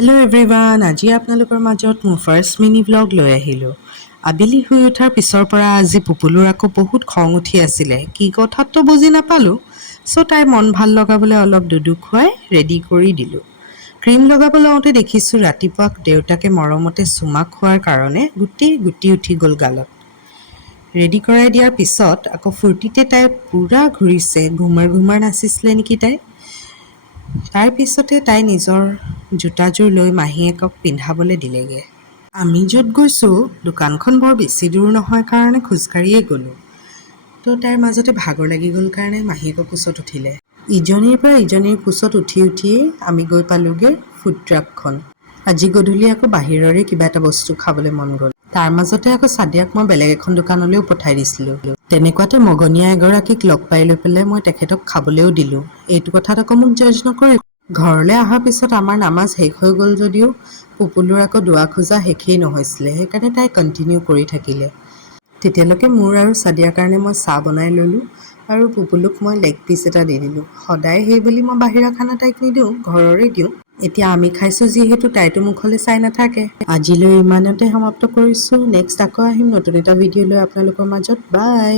Hello' everyone, আজি আপোনালোকৰ মাজত মোৰ ফাৰ্ষ্ট মিনি ভ্লগ লৈ আহিলোঁ। আবেলি শুই উঠাৰ পিছৰ পৰা আজি পুপুলুৰ আকৌ বহুত খং উঠি আছিলে। কি কথাততো বুজি নাপালোঁ। তাইৰ মন ভাল লগাবলৈ অলপ দুদু খুৱাই ৰেডি কৰি দিলোঁ। ক্ৰীম লগাব লওঁতে দেখিছোঁ ৰাতিপুৱা দেউতাকে মৰমতে চুমা খোৱাৰ কাৰণে গোটেই গুটি উঠি গ'ল গালত। ৰেডি কৰাই দিয়াৰ পিছত আকৌ ফূৰ্তিতে তাই পূৰা ঘূৰিছে, ঘুমাৰ নাচিছিলে নেকি তাই। তাৰ পিছতে তাই নিজৰ জোতাযোৰ লৈ মাহীয়েকক পিন্ধাবলৈ দিলেগৈ। আমি য'ত গৈছোঁ দোকানখন বৰ বেছি দূৰ নহয় কাৰণে খোজকাঢ়িয়ে গ'লোঁ। তাইৰ মাজতে ভাগৰ লাগি গ'ল কাৰণে মাহীয়েকৰ কোচত উঠিলে। ইজনীৰ পৰা ইজনীৰ কোচত উঠিয়ে আমি গৈ পালোগৈ ফুড ট্ৰাকখন। আজি গধূলি আকৌ বাহিৰৰে কিবা এটা বস্তু খাবলৈ মন গ'ল। তাৰ মাজতে আকৌ চাদিয়াক মই বেলেগ এখন দোকানলৈও পঠাই দিছিলোঁ। তেনেকুৱাতে মগনীয়া এগৰাকীক লগ পাই লৈ পেলাই মই তেখেতক খাবলৈও দিলোঁ। এইটো কথাত আকৌ মোক জাজ নকৰিব। ঘৰলৈ অহাৰ পিছত আমাৰ নামাজ শেষ হৈ গ'ল যদিও পুপুলুৰ আকৌ দুৱা খোজা শেষেই নহৈছিলে, সেইকাৰণে তাই কণ্টিনিউ কৰি থাকিলে। তেতিয়ালৈকে মোৰ আৰু চাদিয়াৰ কাৰণে মই চাহ বনাই ল'লোঁ আৰু পুপুলুক মই লেগ পিচ এটা দি দিলোঁ। সদায় সেই বুলি মই বাহিৰা খানা তাইক নিদিওঁ, ঘৰৰে দিওঁ। এতিয়া আমি খাইছোঁ যিহেতু তাইতো মুখলৈ চাই নাথাকে। আজিলৈ ইমানতে সমাপ্ত কৰিছোঁ। নেক্সট আকৌ আহিম নতুন এটা ভিডিঅ' লৈ আপোনালোকৰ মাজত। বাই।